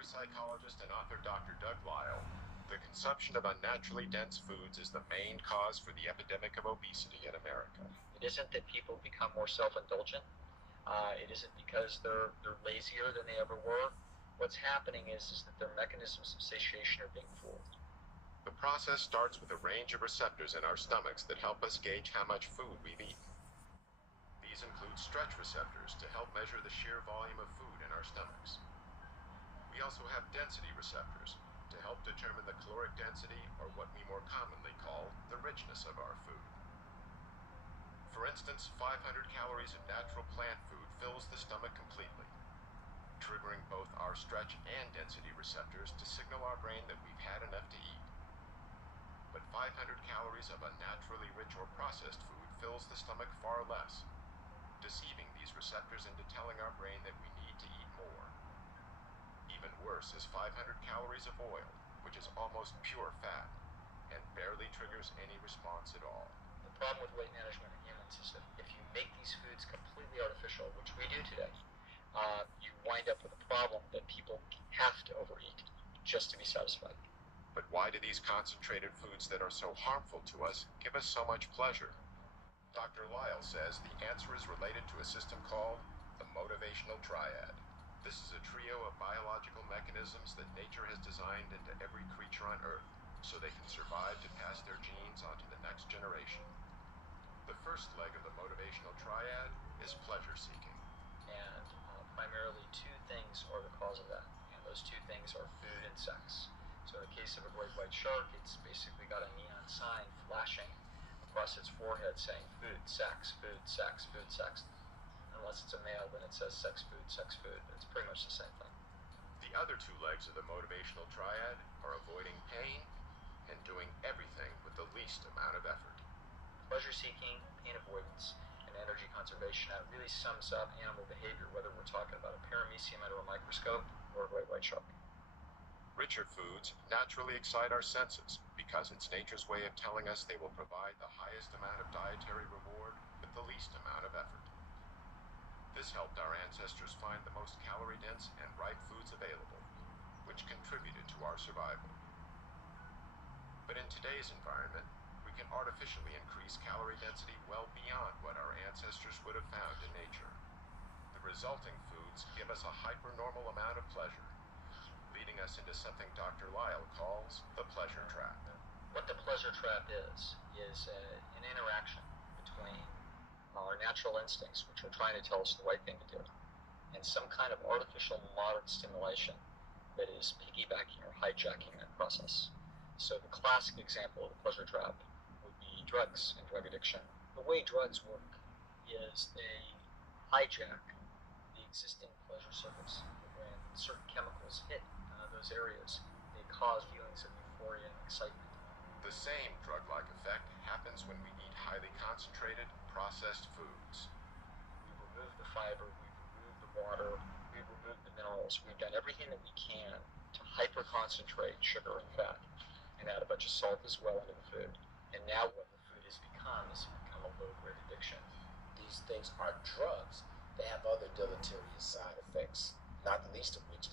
Psychologist and author Dr. Doug Lisle, the consumption of unnaturally dense foods is the main cause for the epidemic of obesity in America. It isn't that people become more self-indulgent. It isn't because they're lazier than they ever were. What's happening is that their mechanisms of satiation are being fooled. The process starts with a range of receptors in our stomachs that help us gauge how much food we've eaten. These include stretch receptors to help measure the sheer volume of food in our stomachs. We also have density receptors to help determine the caloric density, or what we more commonly call the richness of our food. For instance, 500 calories of natural plant food fills the stomach completely, triggering both our stretch and density receptors to signal our brain that we've had enough to eat. But 500 calories of unnaturally rich or processed food fills the stomach far less, deceiving these receptors into telling our brain that we need to eat more. Even worse is 500 calories of oil, which is almost pure fat, and barely triggers any response at all. The problem with weight management in humans is that if you make these foods completely artificial, which we do today, you wind up with a problem that people have to overeat just to be satisfied. But why do these concentrated foods that are so harmful to us give us so much pleasure? Dr. Lisle says the answer is related to a system called the motivational triad. This is a trio of biological mechanisms that nature has designed into every creature on Earth so they can survive to pass their genes on to the next generation. The first leg of the motivational triad is pleasure seeking. And primarily two things are the cause of that, and those two things are food and sex. So in the case of a great white shark, it's basically got a neon sign flashing across its forehead saying food, sex, food, sex, food, sex. Unless it's a male, then it says sex, food, sex, food. It's pretty much the same thing. The other two legs of the motivational triad are avoiding pain and doing everything with the least amount of effort. Pleasure seeking, pain avoidance, and energy conservation, that really sums up animal behavior, whether we're talking about a paramecium under a microscope or a great white shark. Richer foods naturally excite our senses because it's nature's way of telling us they will provide the highest amount of dietary reward with the least amount of effort. This helped our ancestors find the most calorie-dense and ripe foods available, which contributed to our survival. But in today's environment, we can artificially increase calorie density well beyond what our ancestors would have found in nature. The resulting foods give us a hyper-normal amount of pleasure, leading us into something Dr. Lisle calls the pleasure trap. What the pleasure trap is an interaction between our natural instincts, which are trying to tell us the right thing to do, and some kind of artificial modern stimulation that is piggybacking or hijacking that process. So the classic example of the pleasure trap would be drugs and drug addiction. The way drugs work is they hijack the existing pleasure circuits. When certain chemicals hit those areas, they cause feelings of euphoria and excitement. The same drug-like effect happens when we eat highly concentrated, processed foods. We've removed the fiber, we've removed the water, we've removed the minerals. We've done everything that we can to hyper-concentrate sugar and fat, and add a bunch of salt as well into the food. And now what the food has become is become a low-grade addiction. These things are drugs. They have other deleterious side effects, not the least of which is